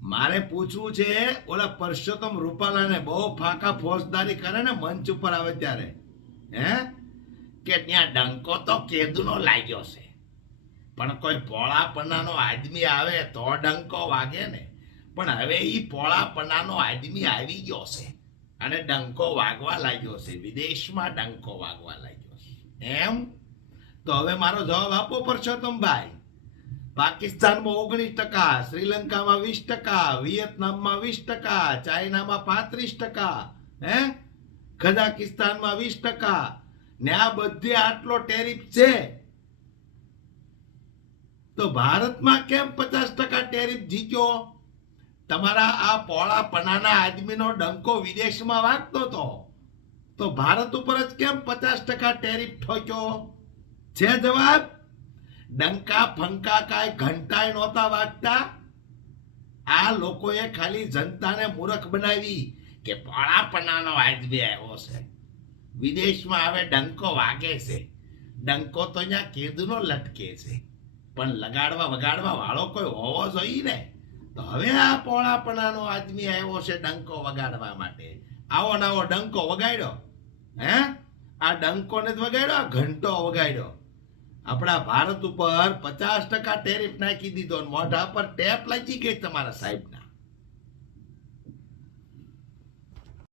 મારે પૂછવું છે, ઓલા પરસોત્તમ રૂપાલાને બહુ ફાંકા ફોજદારી કરે ને મંચ ઉપર આવે ત્યારે, હે? કે ત્યાં ડંકો તો કેદુનો લાગ્યો છે. પણ કોઈ પોળાપનાનો આદમી આવે તો ડંકો વાગે ને. પણ હવે એ પોળાપનાનો આદમી આવી ગયો છે અને ડંકો વાગવા લાગ્યો છે. વિદેશમાં ડંકો વાગવા લાગ્યો છે. એમ? તો હવે મારો જવાબ આપો પરસોત્તમભાઈ. પાકિસ્તાનમાં ઓગણીસ ટકા, શ્રીલંકામાં વીસ ટકા, વિયેતનામમાં વીસ ટકા, ચાઇનામાં પાંત્રીસ ટકા, હે? કઝાકિસ્તાનમાં વીસ ટકા. ને આ બધે આટલો ટેરિફ છે. તો ભારતમાં કેમ પચાસ ટકા ટેરિફ જીત્યો? તમારા આ પોળા પનાના આદમીનો ડંકો વિદેશમાં વાગતો હતો તો ભારત ઉપર જ કેમ પચાસ ટકા ટેરિફ ઠોક્યો? છે જવાબ? ડંકા, ફંકા કાંઈ ઘંટાય નહોતા વાગતા. આ લોકોએ ખાલી જનતાને મૂર્ખ બનાવી કે પોળાપણાનો આદમી આવ્યો છે. વિદેશમાં હવે ડંકો વાગે છે. ડંકો તો અહીંયા કેદુનો લટકે છે. પણ લગાડવા વગાડવા વાળો કોઈ હોવો જોઈએ ને? તો હવે આ પોળાપણાનો આદમી આવ્યો છે ડંકો વગાડવા માટે. આવો ને આવો ડંકો વગાડ્યો. હે? આ ડંકોને જ વગાડ્યો, આ ઘંટો વગાડ્યો. આપણા ભારત ઉપર પચાસ ટકા ટેરિફ નાખી દીધો મોઢા પર ટેપ લાગી ગઈ તમારા સાહેબના.